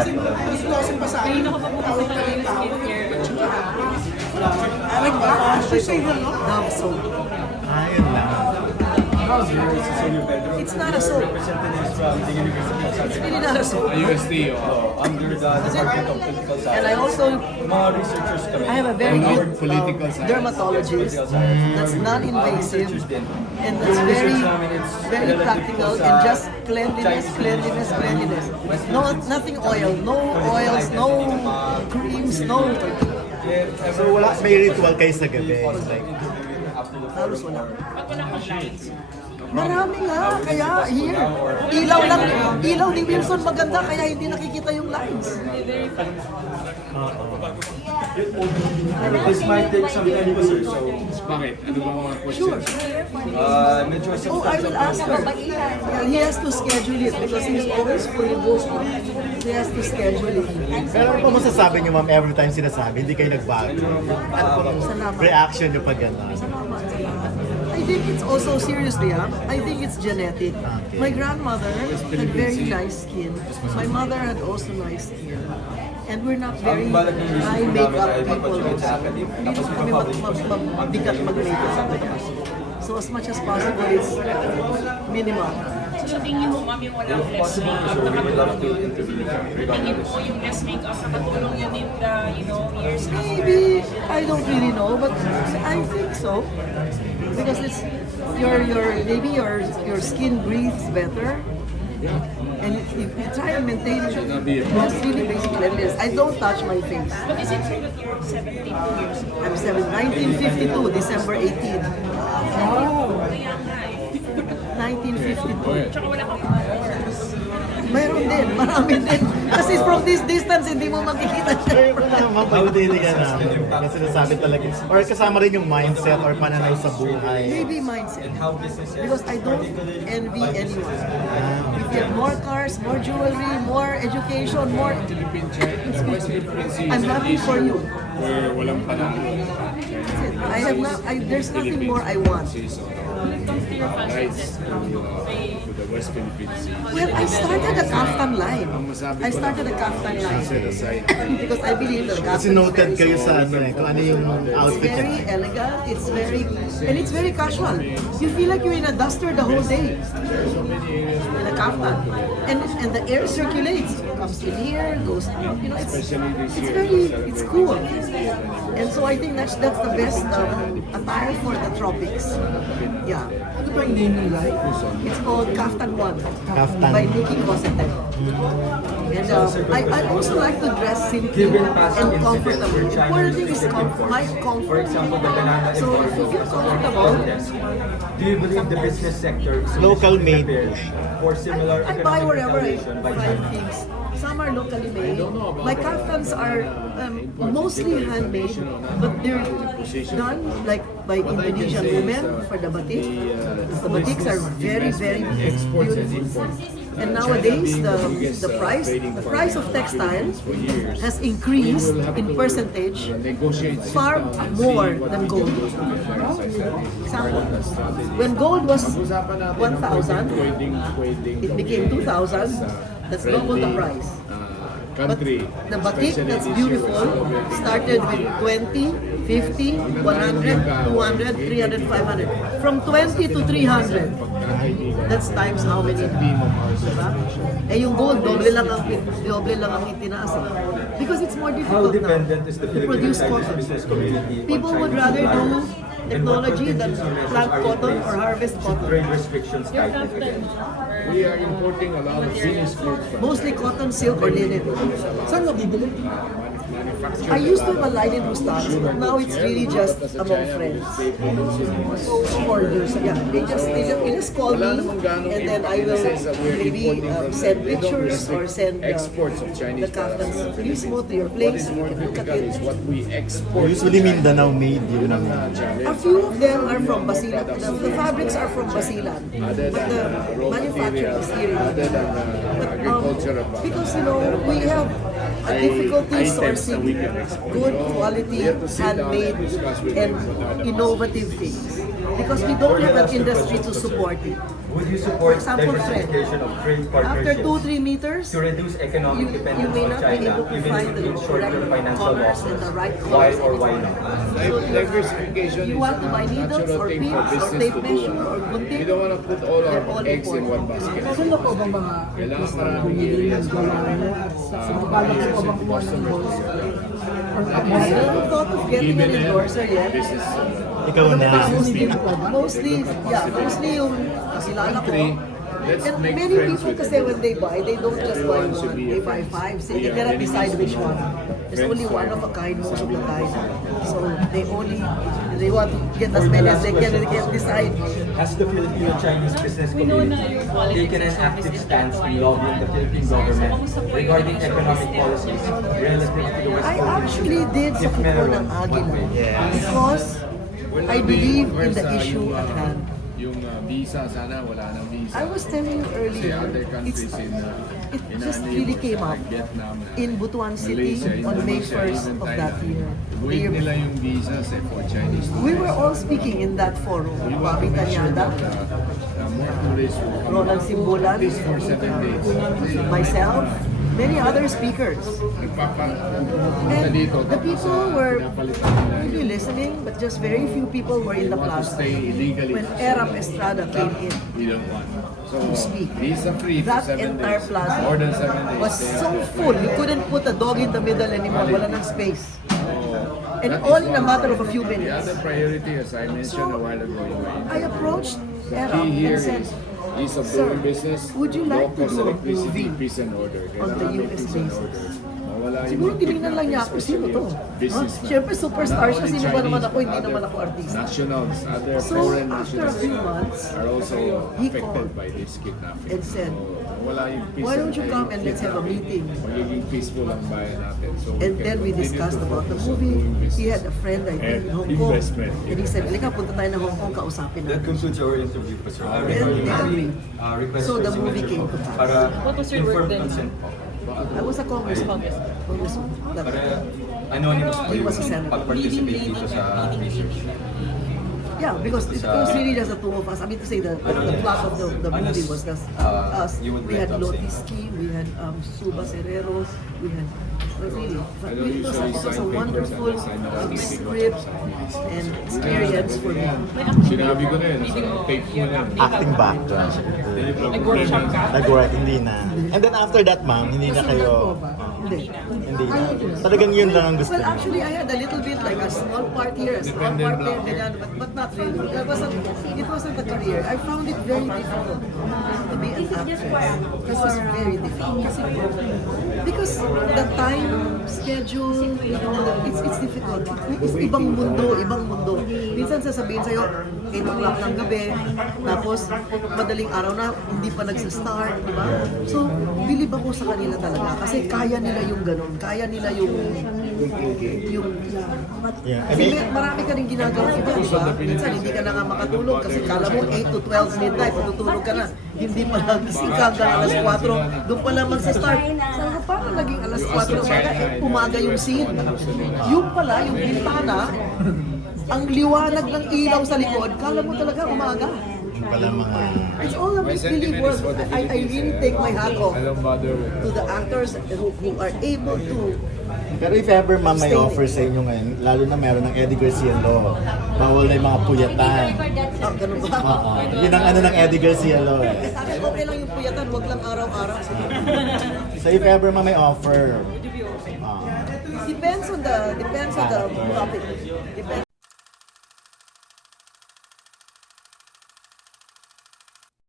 Ngayon ako pa pupunta ng skincare. I like that. She say hello. Dove soap. Ayun lang. It's not a soap. It's really not a soap. USD, Under the Department of Political Science. And I also, Mga researchers kami. I have a very good Political science. dermatologist that's non-invasive and that's very practical and just cleanliness. No, nothing oil, no oils, no creams, no. So wala, may ritual kayo sa gabi. Like, Halos wala. Pag wala kang lines. Marami nga, kaya here, ilaw ni Wilson maganda kaya hindi nakikita yung lines. This might take some time to see, so Bakit? Ano ba mga Sure. medyo Oh, I will ask her. Yeah, he has to schedule it because he's always fully booked. He has to schedule it. pero ano pa masasabi niyo, ma'am, every time sinasabi, hindi kayo nagbago? Ano pa Salamat. reaction niyo pag gano'n? I think it's also seriously, I think it's genetic. My grandmother had very nice skin. My mother had also nice skin. And we're not very high makeup people also. Hindi naman kami mabigat mag-makeup. So as much as possible, it's minimal. So sa tingin mo, ma'am, yung walang less makeup, nakatulong yun? Tingin mo yung less makeup, nakatulong yun in the, years after? Maybe, I don't really know, but I think so. Because it's maybe your skin breathes better. And if you try and maintain it, it's really basic cleanliness. I don't touch my face. But is it true that you're 72 years old? I'm 1952, December 18. Kaya nga eh. 1952. Tsaka wala kang Mayroon din, marami din. Kasi from this distance, hindi mo makikita siya. Wala naman pagdidi ka na. Kasi nasabi talaga. Or kasama rin yung mindset or pananaw sa buhay. Maybe mindset. Because I don't envy anyone. If you have more cars, more jewelry, more education, more... I'm happy for you. Where walang panahon. There's nothing more I want. when it comes to your Rights fashion to the West Philippine Sea. Well, I started a kaftan line. I started a kaftan line. Set aside. Because I believe that Kasi kaftan noted is kayo very sa ano eh, kung ano yung It's outfit very niya. elegant, it's very casual. You feel like you're in a duster the whole day. In a kaftan. And the air circulates. Comes in here, goes out. It's cool. And so I think that's the best attire for the tropics. Yeah. Ano ba yung name nila? It's called Kaftan 1 Kaftan. by NIKKI COSETENG. And I also like to dress simply Given and past incidents, comfortable. we're trying Important to thing is use it for. my For comfort. example, the banana So if you feel comfortable, Do you believe the business sector is Local made. prepared for similar I buy economic wherever I retaliation by find China? things. Some are locally made. My kaftans are mostly handmade, but they're done like by Indonesian women for the batik. The batiks are very, very beautiful. And nowadays, the price of textile has increased in percentage far more than gold. Example, when gold was 1,000, it became 2,000. That's double the price. But Country. the batik that's beautiful started with 20, 50, 100, 200, 300, 500. From 20 to 300. That's times how many? Diba? Eh yung gold, doble lang ang itinaas. Because it's more How difficult now dependent is the to produce Philippine cotton. business community on People would Chinese rather do demand? technology than plant cotton or harvest cotton. Trade restrictions Your tightened Kaftan, again. We are importing a lot of finished goods from Mostly cotton, silk, or linen. Saan nabibili? I used to have a line in Rustalos, but now it's really just among friends. Orders, yeah. They just call me, and then I will maybe send pictures or send exports of Chinese the kaftans. Please go to your place, you can look at is it. what we export. Usually Mindanao made yun. A few of them are from Basilan. The fabrics are from Basilan, but the manufacturing is here. Other than agricultural Because we have a difficulty sourcing good quality handmade and innovative things. because we don't have an industry to support it. Would you support Example, diversification of trade After partnerships 2-3 meters, to reduce economic you dependence may on not be China, able to even find if the it will short-term correct financial commerce losses? and the right Why commerce or why anymore. not? Diversification You is want to buy a needles natural or thing for beads or business tape to do. measure or We gunting. don't want to put all They're our all eggs in one important. basket. Sino po ba mga Kailangan artist na maraming bumili areas ng gawa mo at sa balak mo pa bang kuha ng endorse? Or I haven't thought of getting an endorser yet. Business. Ikaw na. Mostly yung kakilala ko. Let's And make many friends people with kasi them. when they buy, they don't just buy one, they buy 5, 6, they cannot decide which one. There's only one of a kind most of the time. So they want to get as many as they can, they can't decide. Has the Filipino-Chinese business community taken an active stance in lobbying the Philippine government regarding economic policies relative to the West I Philippines? actually did sa kuko ng Agila because I believe in the issue at hand. Yung visa, sana wala nang visa. I was telling you Kasi earlier, other countries it in just our really neighbors came up like Vietnam, in Butuan City Malaysia, on May Indonesia, 1st even of that Thailand. year. The Wait year nila before. yung visas for Chinese students. We were all speaking in that forum. We want Bobby to make sure Tanyada, that more tourists will come Roland Simbulan, at least for 7 days. myself, many other speakers. Nagpapunta And dito, the tapos, people were pinapalitan nila really listening, but just very few people were in the want to plaza. stay illegally. When Erap Estrada came in, We don't want. So, to speak. visa free for that 7 entire days. plaza More than 7 days. was they so have to full. pay. You couldn't put a dog in the middle anymore. Wala nang space. Oh, And that all is in a one. matter of a few The minutes. other priority, as I mentioned So, a while ago, I approached Erap key here and said, is ease of "Sir, doing business, would you like to low-cost do a electricity, movie peace and order. on the Kailangan may US peace and basis?" order. Mawala yung Siguro mga tinignan lang niya ako, sino to? business na. Siyempre, superstar Not siya. only Sino ba naman Chinese, ako? Hindi other naman ako artista. Nationals, other So, foreign after a nationals few months, are also he affected called by this kidnapping. and said, Wala yung peace "Why don't you and- come and let's have a kidnapping. meeting?" Magiging peaceful ang bayan natin. So And can then we continue discussed to about the focus on movie. doing business. He had a friend, I think, And in Hong Kong. investment. And he said, "Halika, punta tayo ng Hong Kong, kausapin That natin." concludes our interview, Pastor. Request So for the movie signature came po to pass. para What was your work informed then? consent po. I was a congressman. Para anonymous po He yung was a senator. pag-participate dito sa research. Yeah, because it was really just the two of us. I mean to say, the plot of the movie was just us. You would We had like to Lotiski, we had Suba Serrero, we had really. I don't It was usually a sign papers wonderful unless I know how to speak. script and experience for me. Sinabi ko na yun, sa tape ko na yun. Acting background. Nag-workshop ka? Nag-work, hindi na. And then after that, ma'am, hindi na kayo... Hindi. Hindi na. Talagang yun lang ang gusto Well, niyo. actually, I had a little bit like a small part here, a small part there, ganyan, but not really. It wasn't a career. I found it very difficult to be an actress. This was very difficult. Because the time schedule, it's difficult. It's ibang mundo. Minsan sasabihin sa'yo, 8 o'clock ng gabi, tapos madaling araw na, hindi pa nagsistart, di ba? So, bilib ako sa kanila talaga. Kasi kaya nila yung ganun. Kaya nila yung Yeah. I kasi mean, marami ka rin ginagawa iba, di ba? Minsan hindi ka na nga makatulog kasi kala mo 8 to 12 midnight, matutulog ka na. Hindi pa nagising ka hanggang alas 4, doon pa lang magsa-start. Sabi ko, paano naging alas 4 ng umaga? Umaga yung scene. Yung pala, yung bintana, ang liwanag ng ilaw sa likod, kala mo talaga umaga. yung pala mga... It's all a make-believe world. I really take my hat off I don't bother with to the actors who are able to. Pero if ever ma'am may offer sa inyo ngayon, lalo na meron ng Eddie Garcia Law, bawal na yung mga puyatan. Ah, ganun ba? Oo. Yun ang ano ng Eddie Garcia Law eh. Sa akin, okay lang yung puyatan, wag lang araw-araw. So if ever ma'am may offer, Depends on the topic. Depends